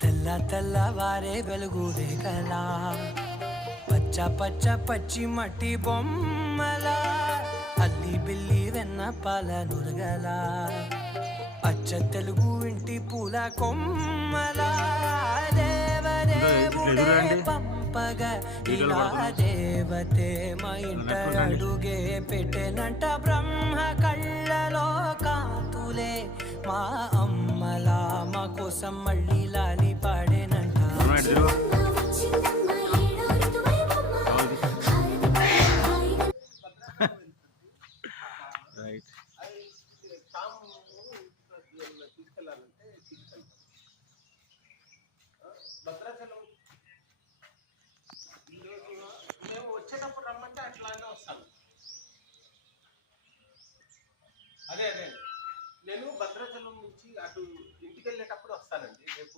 తెల్ల తెల్లవారే వెలుగు రేఖలా పచ్చ పచ్చ పచ్చి మట్టి బొమ్మల అల్లి బిల్లి వెన్న పాల నురగల అచ్చ తెలుగు ఇంటి పూల కొమ్మల దేవదేవుడే పంపగ ఇలా దేవతే మా ఇంట అడుగే పెట్టెనంట బ్రహ్మ కళ్ళలో కాంతులే మా అమ్మలా మా కోసం మళ్ళీ లాలి పాడేనంట. తీసుకెళ్ళాలంటే తీసుకెళ్తాం. భద్రాచలం మేము వచ్చేటప్పుడు రమ్మంటే అట్లానే వస్తాను. అదే నేను భద్రాచలం నుంచి అటు ఇంటికి వెళ్ళేటప్పుడు వస్తానండి రేపు.